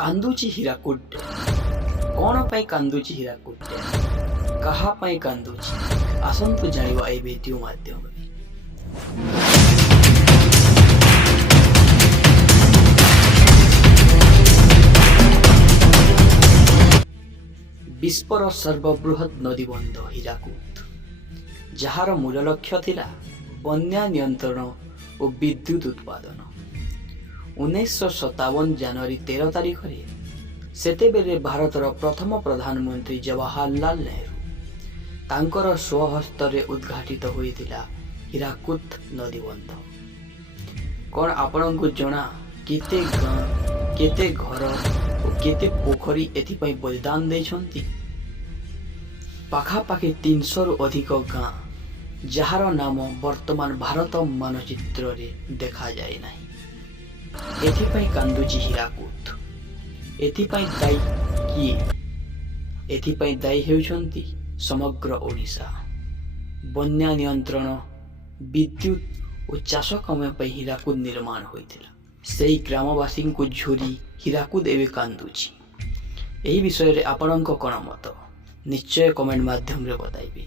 କାନ୍ଦୁଛି ହୀରାକୁଦ ଡ୍ୟାମ୍। କ'ଣ ପାଇଁ କାନ୍ଦୁଛି ହୀରାକୁଦ ଡ୍ୟାମ୍? କାହା ପାଇଁ କାନ୍ଦୁଛି? ଆସନ୍ତୁ ଜାଣିବା ଏହି ଭିଡିଓ ମାଧ୍ୟମରେ। ବିଶ୍ୱର ସର୍ବବୃହତ୍ ନଦୀବନ୍ଧ ହୀରାକୁଦ, ଯାହାର ମୂଳ ଲକ୍ଷ୍ୟ ଥିଲା ବନ୍ୟା ନିୟନ୍ତ୍ରଣ ଓ ବିଦ୍ୟୁତ୍ ଉତ୍ପାଦନ। 1957 ଜାନୁଆରୀ 13 ତାରିଖରେ ସେତେବେଳେ ଭାରତର ପ୍ରଥମ ପ୍ରଧାନମନ୍ତ୍ରୀ ଜବାହରଲାଲ ନେହେରୁ ତାଙ୍କର ସ୍ୱହସ୍ତରେ ଉଦ୍ଘାଟିତ ହୋଇଥିଲା ହୀରାକୁଦ ନଦୀବନ୍ଧ। କ'ଣ ଆପଣଙ୍କୁ ଜଣା କେତେ ଗାଁ, କେତେ ଘର ଓ କେତେ ପୋଖରୀ ଏଥିପାଇଁ ବଳିଦାନ ଦେଇଛନ୍ତି? ପାଖାପାଖି 300ରୁ ଅଧିକ ଗାଁ, ଯାହାର ନାମ ବର୍ତ୍ତମାନ ଭାରତ ମାନଚିତ୍ରରେ ଦେଖାଯାଏ ନାହିଁ। ଏଥିପାଇଁ କାନ୍ଦୁଛି ହୀରାକୁଦ। ଏଥିପାଇଁ ଦାୟୀ କିଏ? ଏଥିପାଇଁ ଦାୟୀ ହେଉଛନ୍ତି ସମଗ୍ର ଓଡ଼ିଶା। ବନ୍ୟା ନିୟନ୍ତ୍ରଣ, ବିଦ୍ୟୁତ୍ ଓ ଚାଷ କାମ ପାଇଁ ହୀରାକୁଦ ନିର୍ମାଣ ହୋଇଥିଲା। ସେହି ଗ୍ରାମବାସୀଙ୍କୁ ଝୁରି ହୀରାକୁଦ ଏବେ କାନ୍ଦୁଛି। ଏହି ବିଷୟରେ ଆପଣଙ୍କ କ'ଣ ମତ? ନିଶ୍ଚୟ କମେଣ୍ଟ ମାଧ୍ୟମରେ ବତାଇବେ।